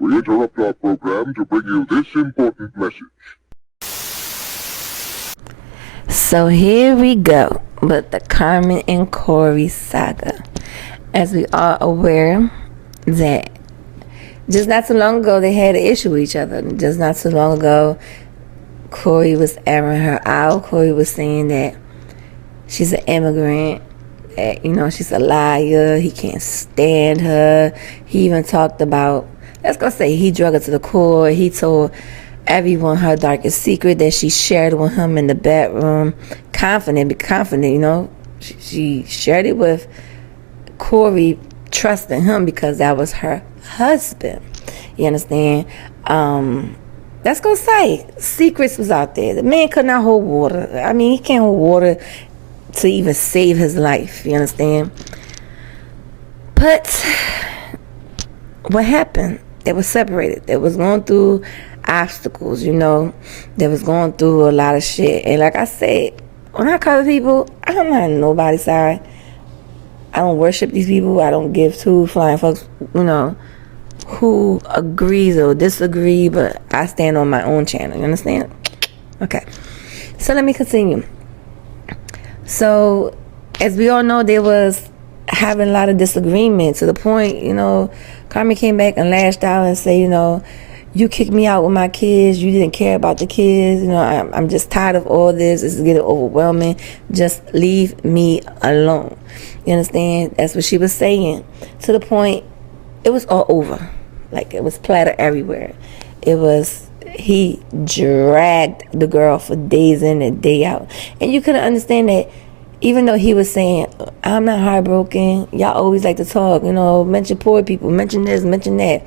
We interrupt our program to bring you this important message. So here we go with the Carmen and Corey saga. As we are aware that just not so long ago they had an issue with each other. Just not so long ago, Corey was airing her out. Corey was saying that she's an immigrant, that, she's a liar. He can't stand her. He even talked about, let's go say, he drug her to the core. He told everyone her darkest secret that she shared with him in the bedroom. Confident, she shared it with Corey, trusting him because that was her husband. You understand? Let's go say, secrets was out there. The man could not hold water. I mean, he can't hold water to even save his life. You understand? But what happened? They were separated. They was going through obstacles, They was going through a lot of shit. And like I said, when I cover people, I'm not on nobody's side. I don't worship these people. I don't give two flying fucks, who agrees or disagree, but I stand on my own channel. You understand? Okay. So let me continue. So, as we all know, they was having a lot of disagreement to the point, Carmen came back and lashed out and said, you kicked me out with my kids. You didn't care about the kids. I'm just tired of all this. This is getting overwhelming. Just leave me alone. You understand? That's what she was saying. To the point, it was all over. Like, it was platter everywhere. He dragged the girl for days in and day out. And you couldn't understand that, even though he was saying, I'm not heartbroken. Y'all always like to talk, mention poor people, mention this, mention that.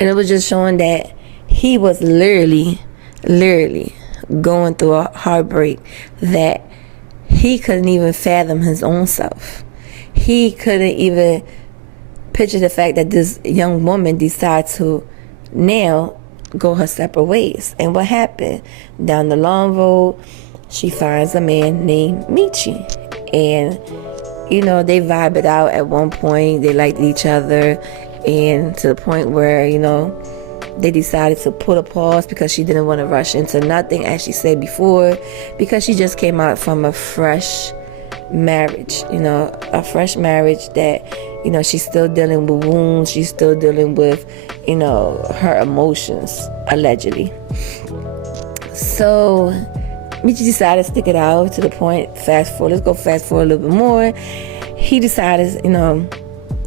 And it was just showing that he was literally going through a heartbreak that he couldn't even fathom his own self. He couldn't even picture the fact that this young woman decided to now go her separate ways. And what happened? Down the long road, she finds a man named Michi. And, they vibed out at one point. They liked each other. And to the point where, they decided to put a pause because she didn't want to rush into nothing, as she said before, because she just came out from a fresh marriage, a fresh marriage that, she's still dealing with wounds. She's still dealing with, her emotions, allegedly. So Michi decided to stick it out to the point, let's go fast forward a little bit more. He decided,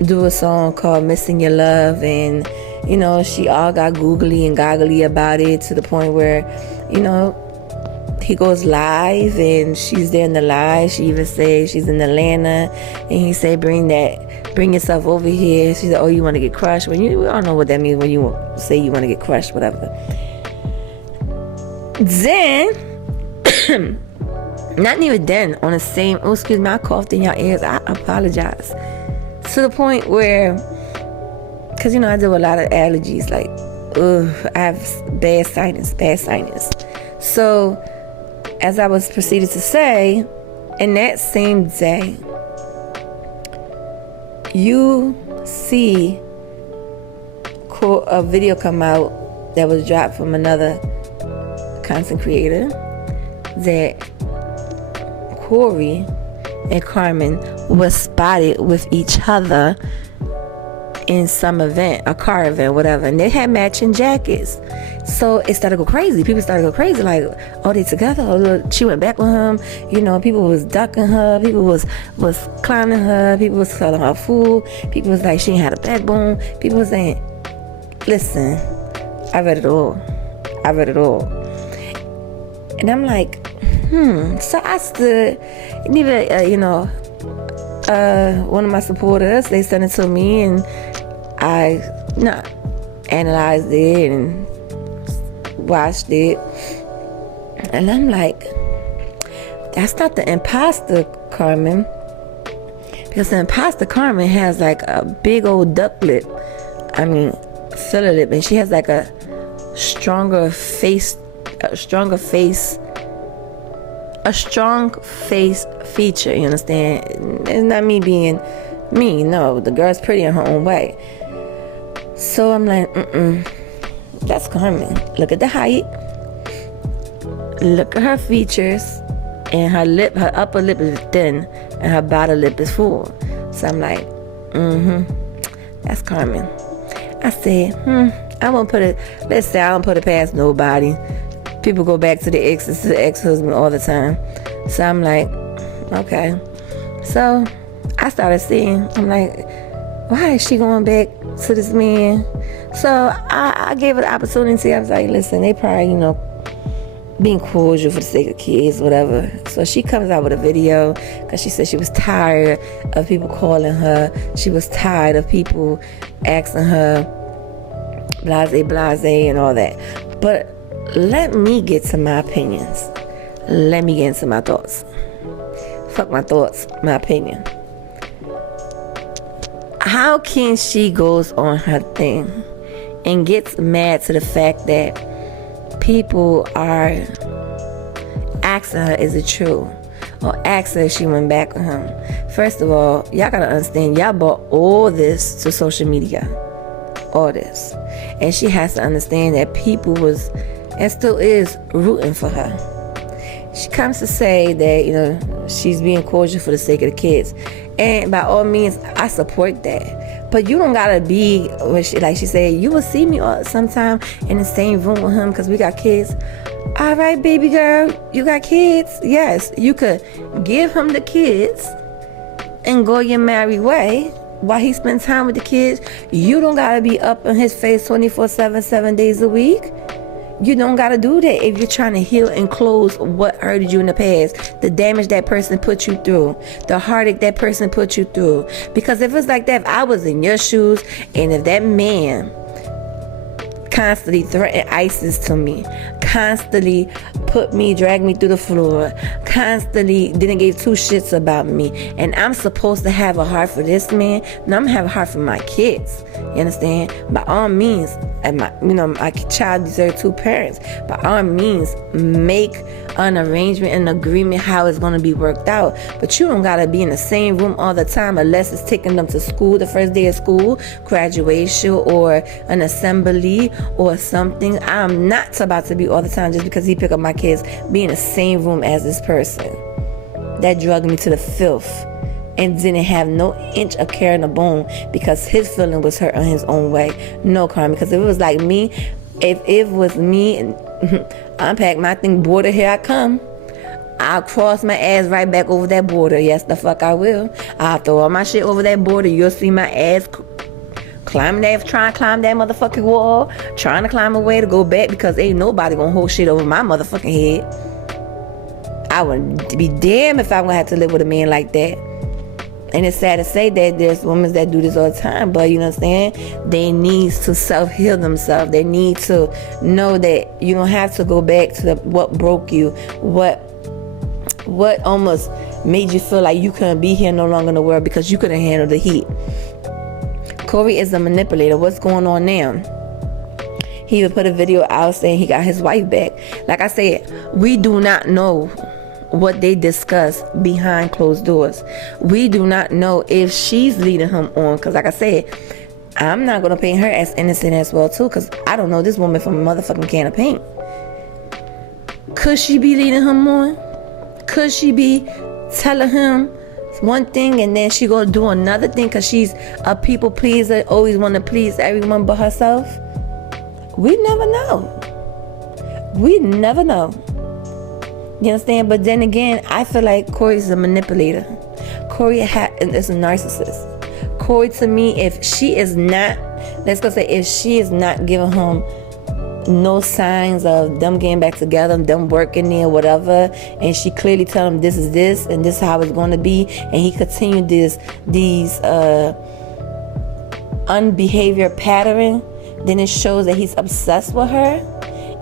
do a song called Missing Your Love, and she all got googly and goggly about it to the point where he goes live and she's there in the live. She even says she's in Atlanta, and he said bring yourself over here. She said, oh, you want to get crushed? We all know what that means when you say you want to get crushed, whatever. Then not even then, on the same, excuse me, I coughed in your ears, I apologize. To the point where, because, I deal with a lot of allergies, like, I have bad sinus. So, as I was proceeded to say, in that same day, you see a video come out that was dropped from another content creator that Corey and Carmen was spotted with each other in some event, a car event, whatever, and they had matching jackets. So it started to go crazy. People started to go crazy, like, oh, they together. Oh, look, she went back with him. People was ducking her. People was clowning her. People was calling her a fool. People was like, she ain't had a backbone. People was saying, listen, I read it all. And I'm like, So I stood, and even, one of my supporters, they sent it to me, and I analyzed it and watched it. And I'm like, that's not the imposter Carmen. Because the imposter Carmen has like a big old duck lip. I mean, filler lip. And she has like a strong face feature, you understand? It's not me being mean. No, the girl's pretty in her own way. So I'm like, that's Carmen. Look at the height. Look at her features. And her upper lip is thin. And her bottom lip is full. So I'm like, that's Carmen. I said, I won't put it, let's say I don't put it past nobody. People go back to the exes, to the ex-husband all the time. So I'm like, okay. So I started seeing, I'm like, why is she going back to this man? So I gave her the opportunity. I was like, listen, they probably, being cordial for the sake of kids, whatever. So she comes out with a video because she said she was tired of people calling her. She was tired of people asking her blase, and all that. But let me get to my opinions. Let me get into my thoughts. Fuck my thoughts, my opinion. How can she goes on her thing and gets mad to the fact that people are asking her, is it true? Or asking her if she went back with him. First of all, y'all gotta understand, y'all brought all this to social media. All this. And she has to understand that people was, and still is, rooting for her. She comes to say that, she's being cordial for the sake of the kids. And by all means, I support that. But you don't gotta be, like she said, you will see me sometime in the same room with him because we got kids. All right, baby girl, you got kids? Yes, you could give him the kids and go your merry way while he spends time with the kids. You don't gotta be up in his face 24/7, 7 days a week. You don't gotta do that if you're trying to heal and close what hurted you in the past, the damage that person put you through, the heartache that person put you through. Because if it's like that, if I was in your shoes and if that man constantly threatened ISIS to me, constantly dragged me through the floor, constantly didn't give two shits about me, and I'm supposed to have a heart for this man, and I'm gonna have a heart for my kids. You understand? By all means, and my child deserves two parents. By all means, make an arrangement, an agreement how it's gonna be worked out. But you don't gotta be in the same room all the time unless it's taking them to school, the first day of school, graduation, or an assembly or something. I'm not about to be all the time just because he pick up my kids, be in the same room as this person that drugged me to the filth and didn't have no inch of care in the bone because his feeling was hurt in his own way. No, Carmen, because if it was like me, if it was me, and unpack my thing, border, here I come. I'll cross my ass right back over that border. Yes, the fuck I will. I'll throw all my shit over that border. You'll see my ass trying to climb that motherfucking wall, trying to climb a way to go back because ain't nobody gonna hold shit over my motherfucking head. I would be damned if I'm gonna have to live with a man like that. And it's sad to say that there's women that do this all the time, but you know what I'm saying? They need to self-heal themselves. They need to know that you don't have to go back to what broke you, what almost made you feel like you couldn't be here no longer in the world because you couldn't handle the heat. Corey is a manipulator. What's going on now? He would put a video out saying he got his wife back. Like I said, we do not know what they discuss behind closed doors. We do not know if she's leading him on, because like I said, I'm not going to paint her as innocent as well too, because I don't know this woman from a motherfucking can of paint. Could she be leading him on? Could she be telling him one thing and then she go do another thing because she's a people pleaser, always want to please everyone but herself? We never know. We never know. You understand? But then again, I feel like Corey's a manipulator. Corey is a narcissist. Corey, to me, if she is not giving him no signs of them getting back together, them working there, whatever, and she clearly tell him this is this and this is how it's going to be, and he continued these unbehavior pattern, then it shows that he's obsessed with her.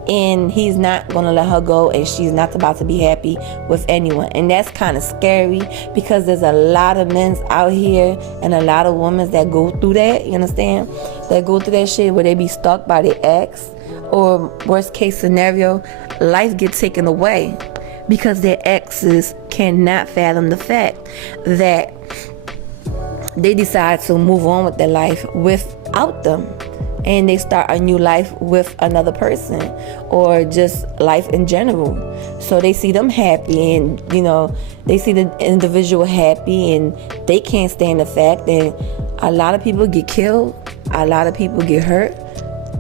And he's not going to let her go, and she's not about to be happy with anyone. And that's kind of scary because there's a lot of men out here and a lot of women that go through that, you understand? That go through that shit where they be stalked by their ex, or worst case scenario, life gets taken away because their exes cannot fathom the fact that they decide to move on with their life without them. and they start a new life with another person, or just life in general. So they see them happy, and they see the individual happy, and they can't stand the fact that a lot of people get killed, a lot of people get hurt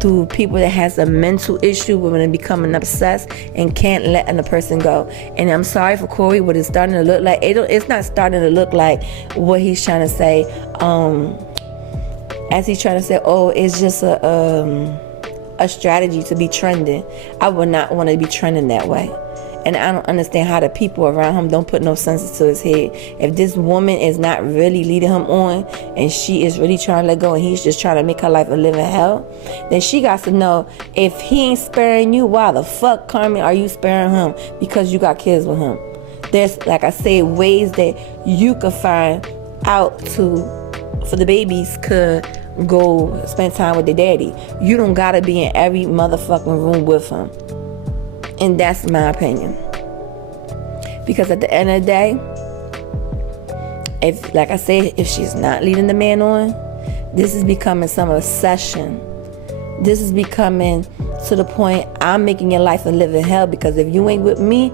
through people that has a mental issue when they're becoming obsessed and can't let a person go. And I'm sorry for Corey, what it's starting to look like. It's not starting to look like what he's trying to say. As he's trying to say, it's just a strategy to be trending. I would not want to be trending that way. And I don't understand how the people around him don't put no sense to his head. If this woman is not really leading him on, and she is really trying to let go, and he's just trying to make her life a living hell, then she got to know, if he ain't sparing you, why the fuck, Carmen, are you sparing him? Because you got kids with him. There's, like I said, ways that you could find out for the babies could go spend time with their daddy. You don't gotta be in every motherfucking room with him. And that's my opinion. Because at the end of the day, if, like I said, if she's not leading the man on, this is becoming some obsession. This is becoming to the point, I'm making your life a living hell, because if you ain't with me,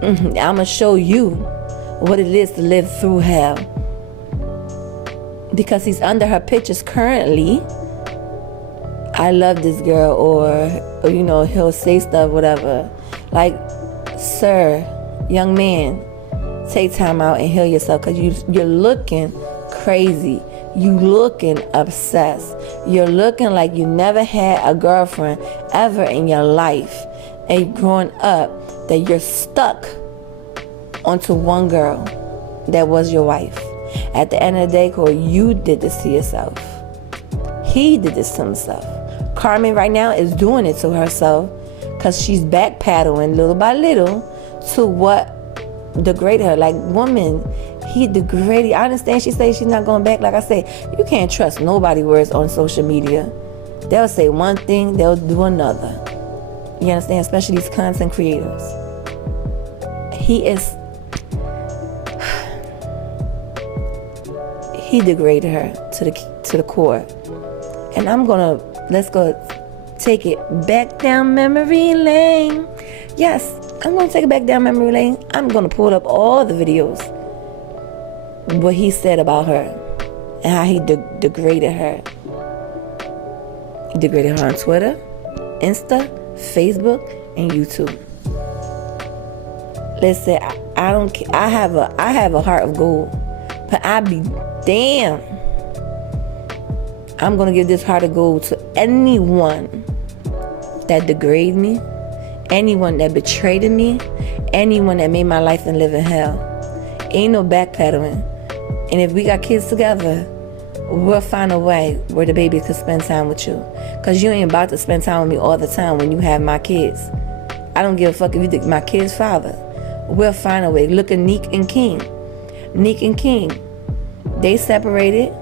I'm gonna show you what it is to live through hell. Because he's under her pictures currently. I love this girl, or he'll say stuff, whatever. Like, sir, young man, take time out and heal yourself, because you're looking crazy. You looking obsessed. You're looking like you never had a girlfriend ever in your life. And growing up, that you're stuck onto one girl that was your wife. At the end of the day, Corey, you did this to yourself. He did this to himself. Carmen right now is doing it to herself, because she's backpedaling little by little to what degraded her. Like, woman, he degraded. I understand she says she's not going back. Like I say, you can't trust nobody's words on social media. They'll say one thing, they'll do another. You understand? Especially these content creators. He degraded her to the core. And let's go take it back down memory lane. Yes, I'm going to take it back down memory lane. I'm going to pull up all the videos, what he said about her, and how he degraded her. He degraded her on Twitter, Insta, Facebook, and YouTube. Listen, I don't care. I have a heart of gold, but I be damn. I'm going to give this heart of gold to anyone that degraded me, anyone that betrayed me, anyone that made my life and live in hell. Ain't no backpedaling. And if we got kids together, we'll find a way where the baby could spend time with you. Because you ain't about to spend time with me all the time when you have my kids. I don't give a fuck if you think my kid's father. We'll find a way. Look at Neek and King. Neek and King, they separated.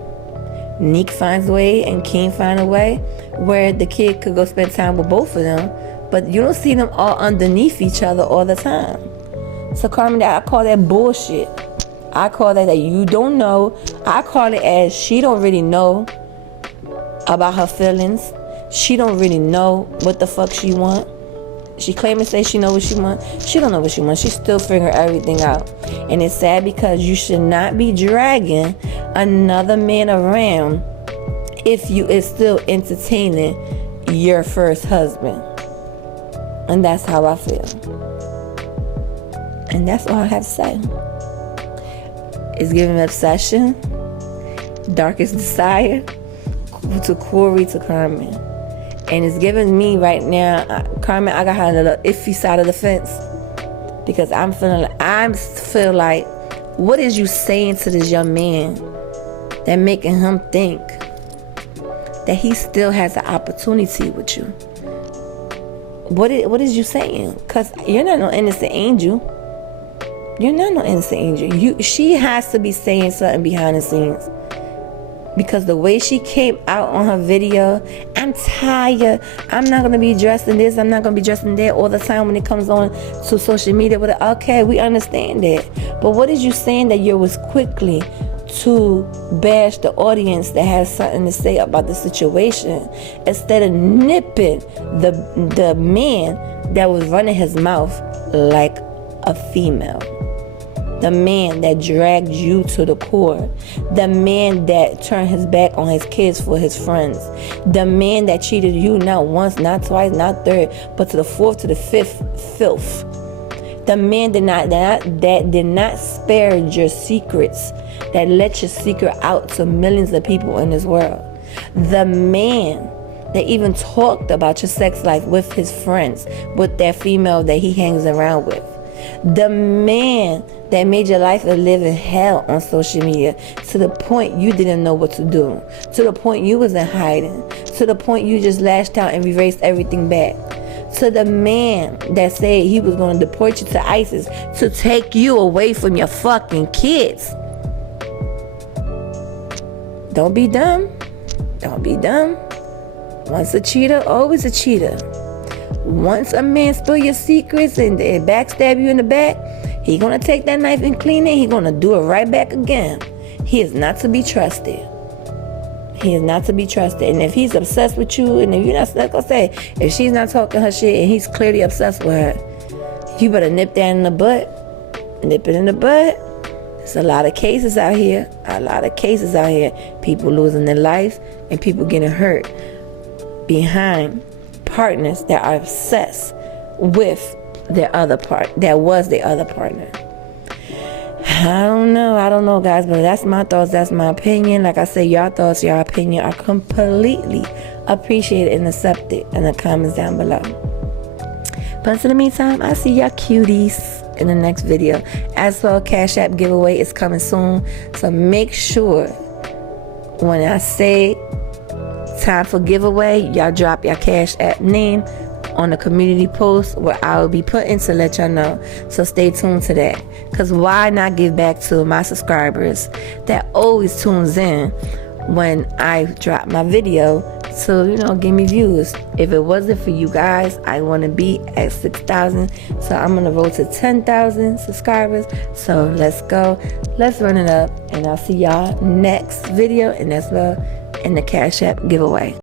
Neek finds a way and King finds a way where the kid could go spend time with both of them, but you don't see them all underneath each other all the time. So Carmen, I call that bullshit. I call that you don't know. I call it as she don't really know about her feelings. She don't really know what the fuck she want. She claims to say she know what she want. She don't know what she wants. She's still figuring everything out. And it's sad, because you should not be dragging another man around if you is still entertaining your first husband. And that's how I feel. And that's all I have to say. It's giving me obsession, darkest desire, to Corey, to Carmen. And it's giving me right now, Carmen, I got her on the iffy side of the fence. Because I feel like, what is you saying to this young man that making him think that he still has an opportunity with you? What is you saying? Because you're not no innocent angel. You're not no innocent angel. She has to be saying something behind the scenes. Because the way she came out on her video, I'm tired. I'm not going to be dressed in this. I'm not going to be dressed in that all the time when it comes on to social media. Okay, we understand that. But what is you saying that you was quickly to bash the audience that has something to say about the situation, instead of nipping the man that was running his mouth like a female. The man that dragged you to the core. The man that turned his back on his kids for his friends. The man that cheated you not once, not twice, not third, but to the fourth, to the fifth filth. The man that did not spare your secrets, that let your secret out to millions of people in this world. The man that even talked about your sex life with his friends, with that female that he hangs around with. The man that made your life a living hell on social media, to the point you didn't know what to do, to the point you was in hiding, to the point you just lashed out and erased everything back, to the man that said he was going to deport you to ISIS to take you away from your fucking kids. Don't be dumb. Don't be dumb. Once a cheater, always a cheater. Once a man steal your secrets and backstab you in the back, he gonna take that knife and clean it. He gonna do it right back again. He is not to be trusted. He is not to be trusted. And if he's obsessed with you, and if you're not, like I say, if she's not talking her shit and he's clearly obsessed with her, you better nip that in the butt. Nip it in the butt. There's a lot of cases out here. A lot of cases out here. People losing their life and people getting hurt behind partners that are obsessed with their other part, that was their other partner. I don't know, guys, but that's my thoughts, that's my opinion. Like I said, your thoughts, your opinion are completely appreciated and accepted in the comments down below. But until the meantime, I'll see y'all cuties in the next video. As well, Cashapp giveaway is coming soon, so make sure when I say time for giveaway, y'all drop your Cashapp name on the community post where I will be putting to let y'all know. So stay tuned to that, because why not give back to my subscribers that always tunes in when I drop my video to, give me views. If it wasn't for you guys, I want to be at 6,000, so I'm on the road to 10,000 subscribers. So let's go, let's run it up, and I'll see y'all next video, and as well in the Cash App giveaway.